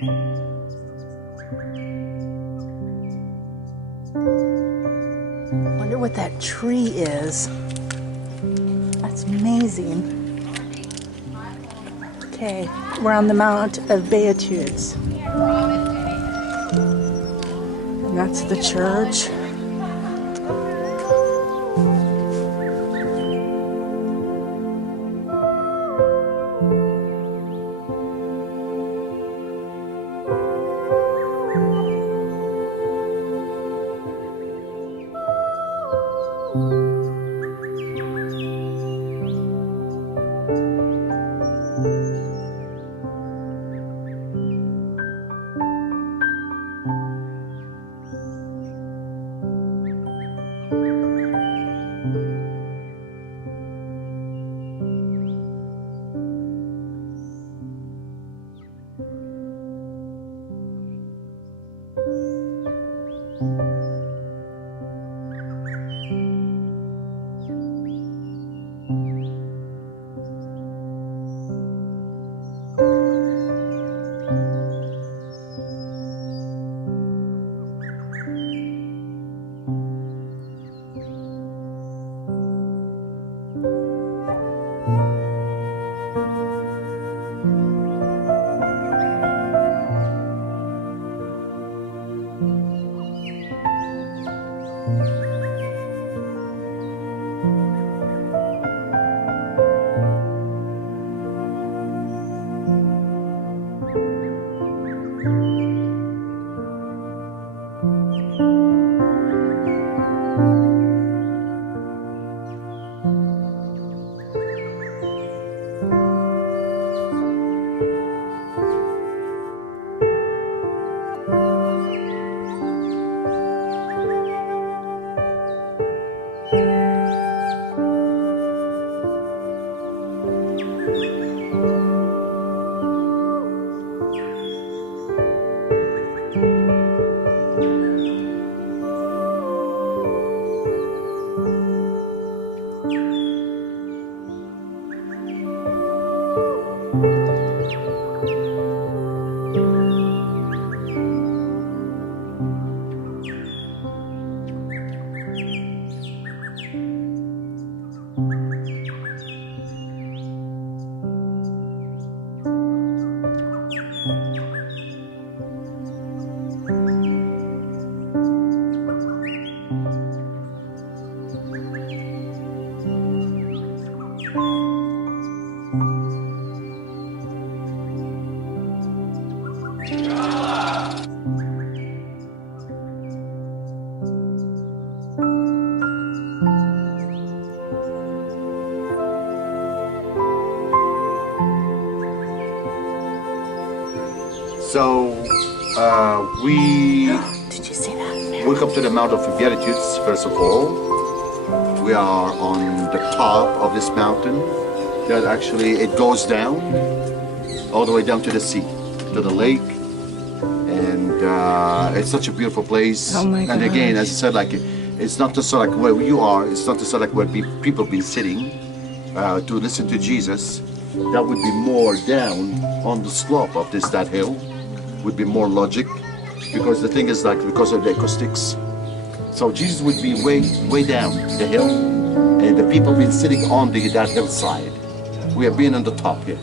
Wonder what that tree is. That's amazing. Okay, we're on the Mount of Beatitudes. And that's the church. So we Did you see that? welcome to the Mount of Beatitudes. First of all, we are on the top of this mountain. That actually it goes down all the way down to the sea, to the lake, and it's such a beautiful place. Oh my And again, gosh. as I said, like it's not just like where you are. It's not just like where people been sitting to listen to Jesus. That would be more down on the slope of that hill. Would be more logic, because the thing is like because of the acoustics. So Jesus would be way down the hill, and the people been sitting on that hillside. We have been on the top here.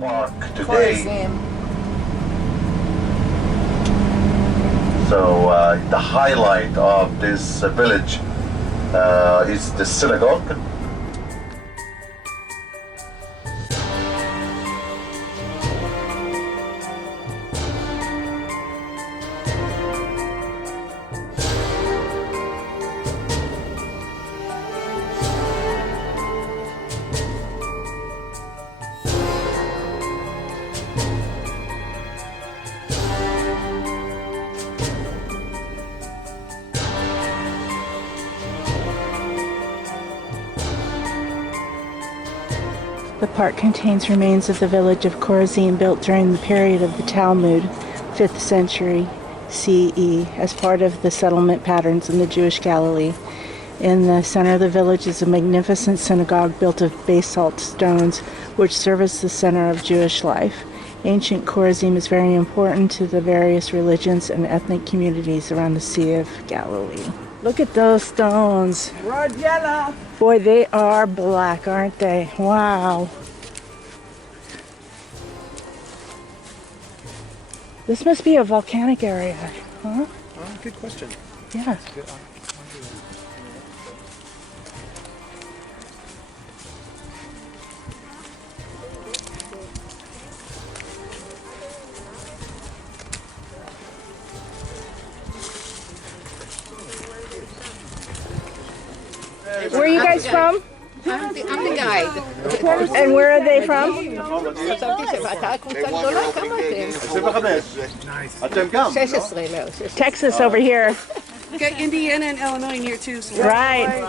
Park today. So the highlight of this village is the synagogue. The park contains remains of the village of Korazim built during the period of the Talmud, 5th century CE, as part of the settlement patterns in the Jewish Galilee. In the center of the village is a magnificent synagogue built of basalt stones, which serve as the center of Jewish life. Ancient Korazim is very important to the various religions and ethnic communities around the Sea of Galilee. Look at those stones. Rod Yalla. Boy, they are black, aren't they? Wow. This must be a volcanic area, huh? Good question. Yeah. Where are you guys from? I'm the guide. And where are they from? חשבתי שאתה קבוצה גדולה, כמה אתם? אתם גם, 16, לא, 16. Texas over here. Got Indiana and Illinois in here too. So Right.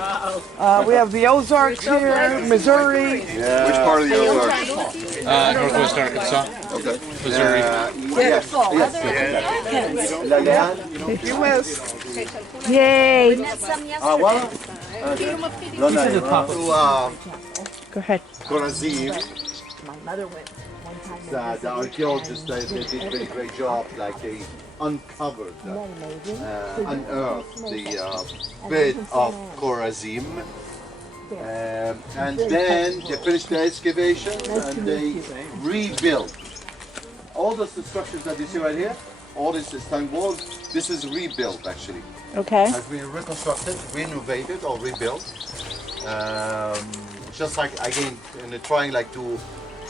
We have the Ozarks here, Missouri. Which part of the Ozarks? Northwest Arkansas, Okay. Missouri. U.S. Yay. Voilà. Go ahead. Korazim. The archaeologists they did a very great job. Like they uncovered, unearthed the bed of Korazim, and then they finished the excavation and they rebuilt all those structures that you see right here. All this stone walls. This is rebuilt actually. Okay. Has been reconstructed, renovated, or rebuilt. Just like again, trying like to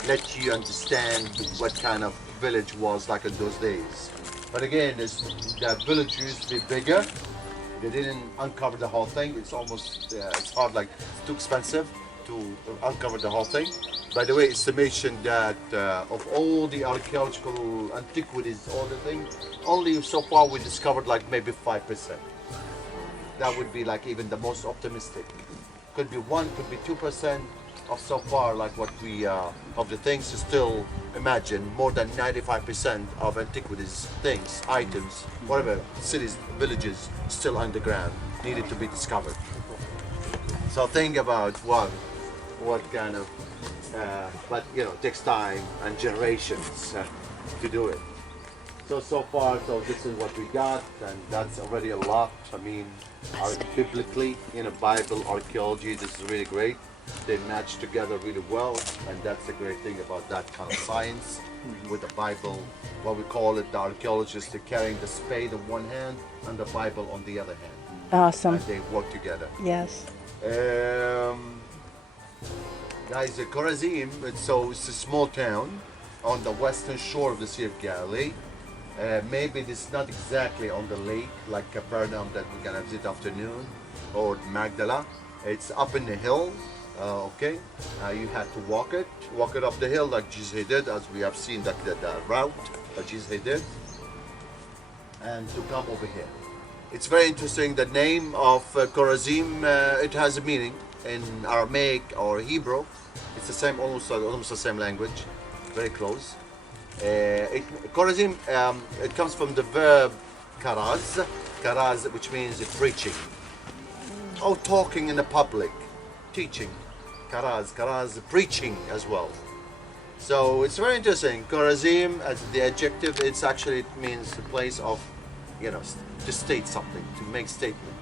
let you understand what kind of village was like in those days. But again, the village used to be bigger. They didn't uncover the whole thing. It's almost it's hard, like too expensive to uncover the whole thing. By the way, estimation that of all the archaeological antiquities, all the things, only so far we discovered like maybe 5%. That would be like even the most optimistic. Could be 1, could be 2% of so far like what we of the things to still imagine more than 95% of antiquities, things, items, whatever, cities, villages still underground needed to be discovered. So think about what kind of but you know, takes time and generations to do it. So far, so this is what we got, and that's already a lot. I mean, biblically, in a Bible, archaeology, this is really great. They match together really well, and that's the great thing about that kind of science with the Bible. What we call it, the archaeologists, they're carrying the spade in one hand and the Bible on the other hand. Awesome. And they work together. Yes. Guys, Korazim, it's a small town on the western shore of the Sea of Galilee. Maybe it's not exactly on the lake like Capernaum that we're gonna visit afternoon, or Magdala. It's up in the hill. Okay, you have to walk it up the hill like Jesus did, as we have seen the route that Jesus did, and to come over here. It's very interesting. The name of Korazim, it has a meaning in Aramaic or Hebrew. It's the same, almost the same language, very close. Korazim, it comes from the verb karaz, which means preaching, or talking in the public, teaching. Karaz, preaching as well. So it's very interesting. Korazim, as the adjective, it means a place of, to state something, to make statement.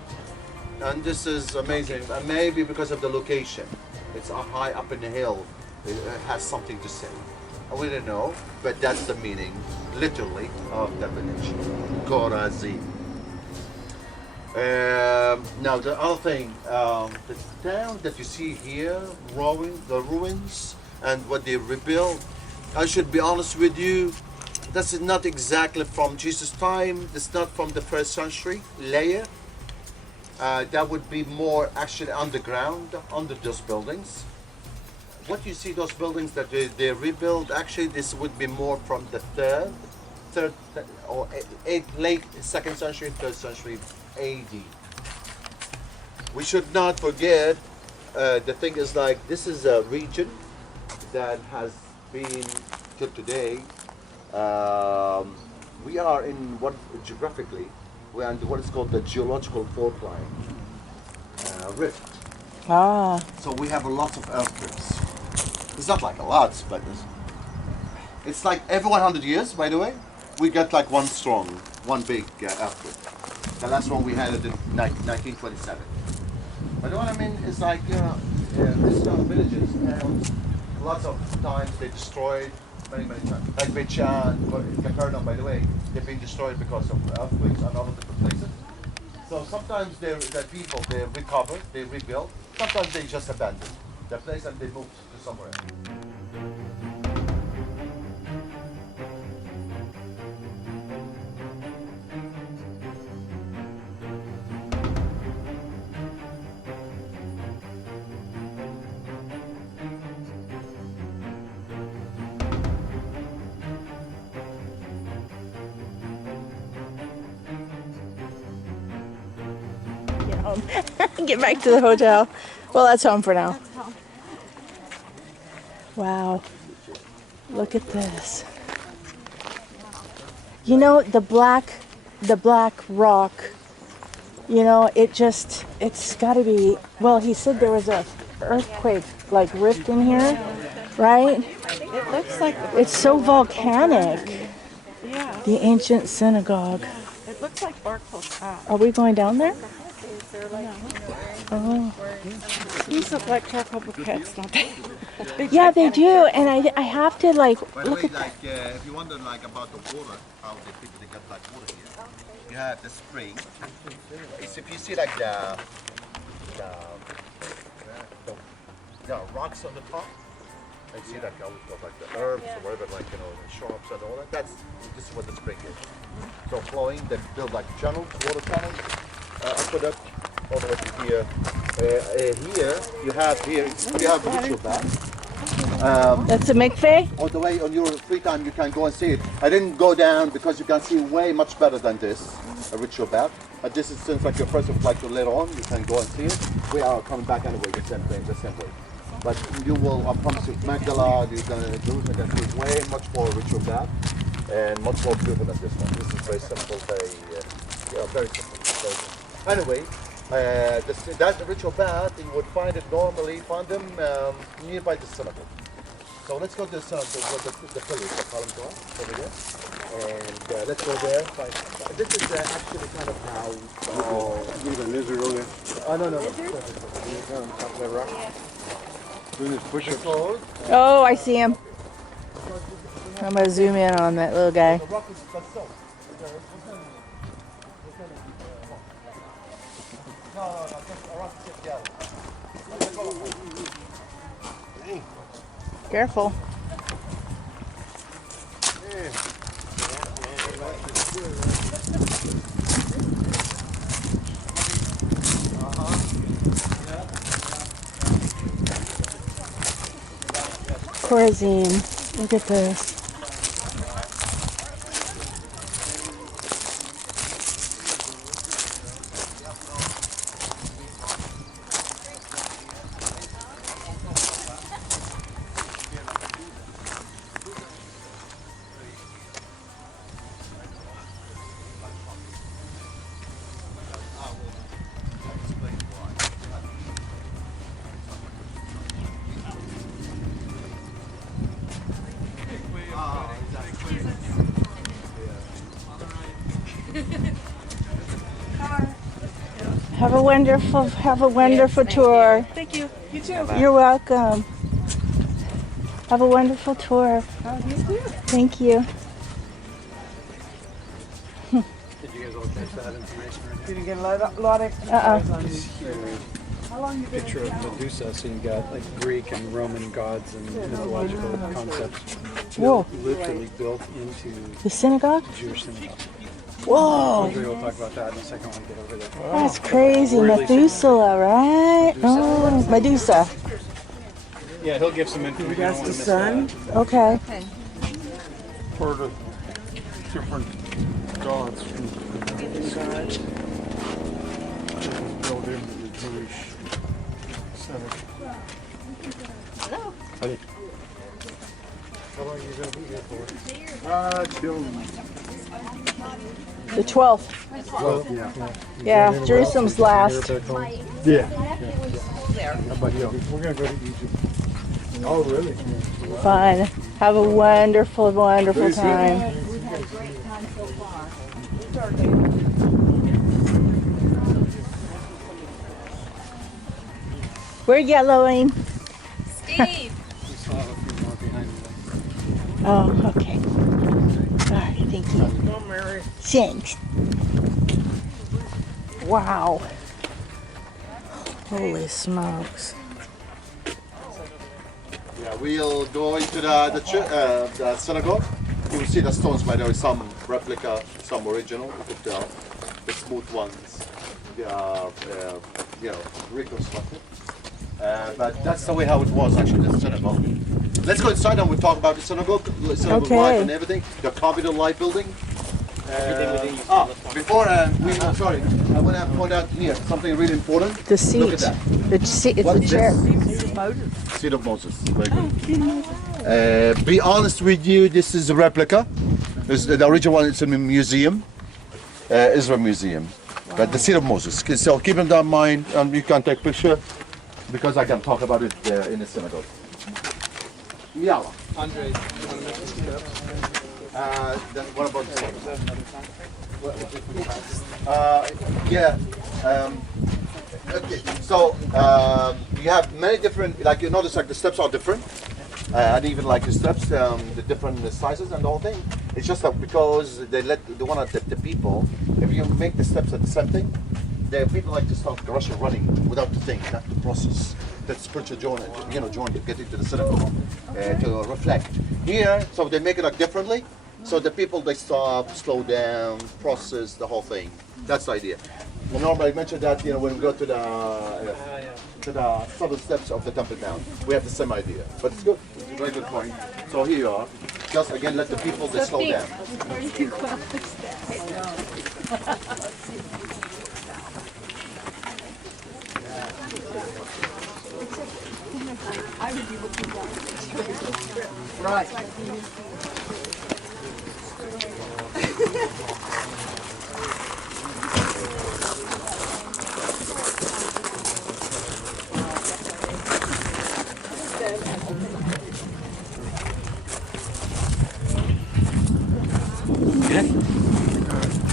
And this is amazing. And maybe because of the location, it's high up in the hill. It has something to say. We don't know, but that's the meaning, literally, of the village. Korazim. Now the other thing, the town that you see here, the ruins and what they rebuilt, I should be honest with you, that's not exactly from Jesus' time. It's not from the 1st century layer. That would be more actually underground, under those buildings. What you see, those buildings that they rebuilt, actually this would be more from the third or late 2nd century, 3rd century AD. We should not forget, the thing is like, this is a region that has been, till today, we are in geographically, we are in what is called the geological fault line, rift. So we have a lot of earthquakes. It's not like a lot, but it's like every 100 years, by the way, we get like one big earthquake. The last one we had it in 1927. But what I mean is like, these villages, towns, lots of times they destroyed many times. Like Beichan, Capernaum, by the way, they've been destroyed because of earthquakes and other different places. So sometimes the people, they recover, they rebuild. Sometimes they just abandon the place and they move to somewhere else. Get back to the hotel. Well, that's home for now. Wow. Look at this. The black rock, it's got to be, well, he said there was a earthquake, like rift in here, right? It looks like It's so volcanic. yeah. The ancient synagogue. It looks like bark pulse out. Are we going down there? Oh. These look like charcoal briquettes, don't they? Yeah, they do, and I have to By the look way, at like if you wonder like about the water, how they get like water here, you have the spring. It's, if you see like the rocks on the top, and see like the herbs or whatever, like the shrubs and all that. This is what the spring is. So flowing, they build like channels, water channels, aqueduct, all the way to here. Here you have a ritual bath. that's a mikveh. On the way, on your free time, you can go and see it. I didn't go down because you can see way much better than this, a ritual bath. But this is since like your first flight to later on, you can go and see it. We are coming back anyway, the same way. But you will, I promise you, Magdala, you're gonna see way much more ritual bath and much more beautiful than this one. This is very simple, very simple. So, anyway, that's the ritual bath. You would find them nearby the synagogue. So let's go to the synagogue, the pillars that call them to us over there. And let's go there. This is actually kind of how. There's a lizard over there. Oh, no. On top of that rock. Doing his push-ups. Oh, I see him. I'm gonna zoom in on that little guy. The rock is so. No, just a rock is Yalla. Careful. Yeah. Korazim. Look at this. Have a wonderful tour. Thank you. You too. You're welcome. Have a wonderful tour. Oh, you too. Thank you. Did you guys all catch that information right Did you get a lot of Uh-uh. Picture of Medusa, so you got like Greek and Roman gods and mythological concepts Whoa. literally built into The synagogue? the Jewish synagogue. Whoa. We'll talk about that in a second when we get over there. That's crazy. Methuselah, right? Oh, Medusa. Yeah, he'll give some information. That's the sun. Okay. Part of different gods from the side. Built into the Jewish center. Hey. How long are you going to be here for? Till The 12th. Yeah, Jerusalem's last. yeah. How about you? We're going to go to Egypt. Oh, really? Fun. Have a wonderful, wonderful time. We're yellowing. Steve. We saw a few more behind you. Oh, okay. All right, thank you. Thanks. Wow. Holy smokes. Yeah, we'll go into the synagogue. You will see the stones, by the way, some replica, some original. The smooth ones, they are, reconstructed. But that's the way how it was actually, the synagogue. Let's go inside and we'll talk about the synagogue life Okay. and everything. The Capitol life building. Before sorry, I want to point out here something really important. The seat. Look at that. The seat. It's What's the chair. Seat of Moses. Very good. Be honest with you, this is a replica. The original one is in a museum, Israel Museum. But the Seat of Moses. So keep in that mind, and you can take picture because I can talk about it in the synagogue. Yalla. Andre, you want to mention some steps? Then what about the okay. So you have many different, like you notice, like the steps are different, and even like the steps, the different sizes and the whole thing. It's just that because they want the people. If you make the steps at the same thing, the people like to start rushing, running without to think, not to process. That spiritual journey, to get into the synagogue to reflect. Here, so they make it like differently. So the people, they stop, slow down, process the whole thing. That's the idea. Well, normally I mentioned that when we go to the southern steps of the Temple Mount, we have the same idea. But it's good. It's a very good point. So here you are. Just again, let the people they slow down. Right.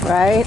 Right?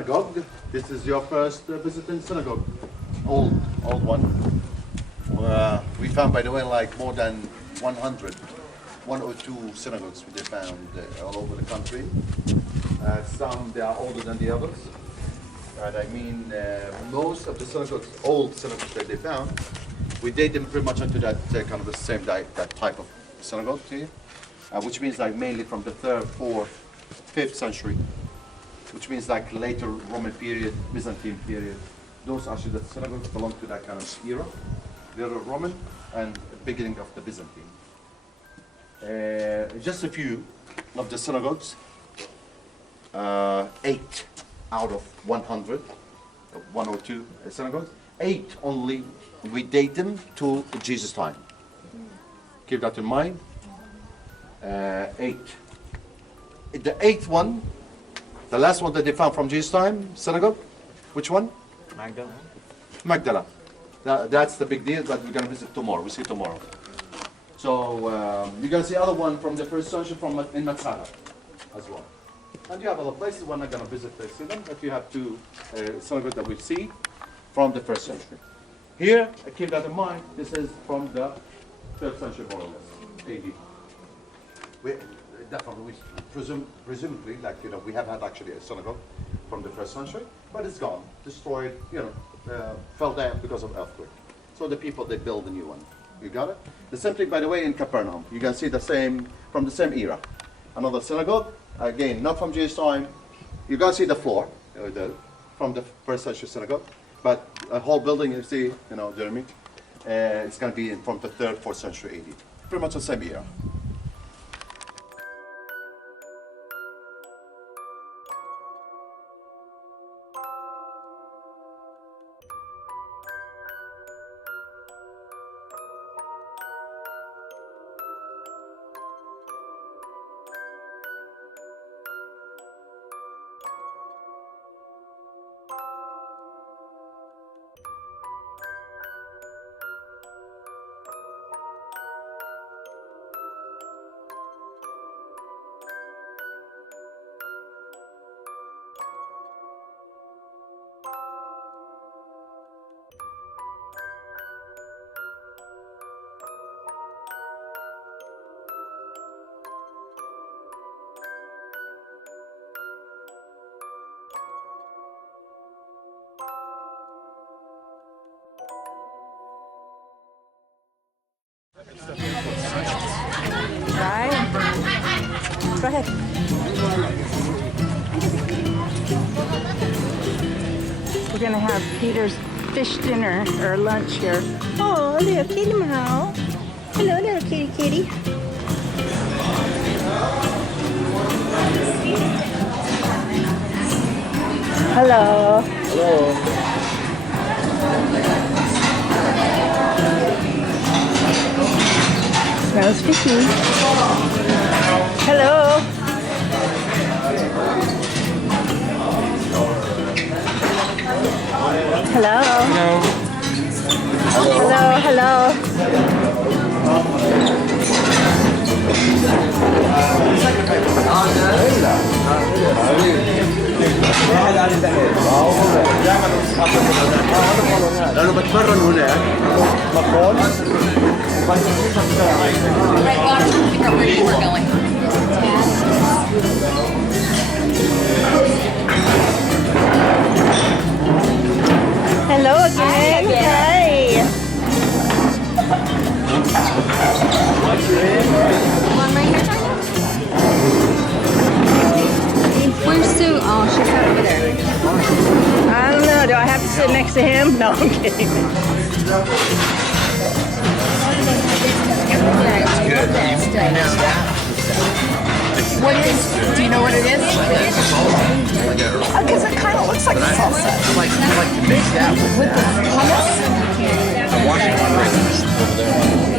synagogue. This is your first visit in synagogue. Old one. We found, by the way, like more than 102 synagogues we found all over the country. Some they are older than the others. And I mean, most of the synagogues, old synagogues that they found, we date them pretty much into that kind of the same that type of synagogue here, which means like mainly from the 3rd, 4th, 5th century, which means like later Roman period, Byzantine period. Those actually the synagogues belong to that kind of era. They're Roman and beginning of the Byzantine. Just a few of the synagogues, 8 out of 100, 102 synagogues, 8 only, we date them to Jesus' time. Keep that in mind. 8. The 8th one, the last one that they found from Jesus' time, synagogue, which one? Magdala. Magdala. That's the big deal that we're going to visit tomorrow. We see tomorrow. So you're going to see other one from the 1st century in Matsala as well. And you have other places. We're not going to visit them, but you have 2 synagogues that we see from the 1st century. Here, keep that in mind. This is from the 3rd century, more or less, AD. Definitely, presumably, like we have had actually a synagogue from the 1st century, but it's gone, destroyed, fell down because of earthquake. So the people they build a new one. You got it? The same thing, by the way, in Capernaum. You can see the same from the same era. Another synagogue, again, not from Jesus' time. You can see the floor from the 1st century synagogue, but a whole building, you see, Jeremy, it's going to be from the 3rd, 4th century AD. Pretty much the same era. Right? Go ahead. We're going to have Peter's fish dinner or lunch here. Oh, little kitty meow. Hello, little kitty kitty. Hello. Hello. Smells fishy. Hello. Hello. Hello. Hello. أنا بتمرن هناك. Right, water. Figure out where you were going. Hello again. Hi. One right here, China? Where's Sue? Oh, she's out over there. I don't know. Do I have to sit next to him? No, I'm kidding. What is? Do you know what it is? Because it kind of looks like salsa. I like to make that with that. Hummus? I'm watching one right over there.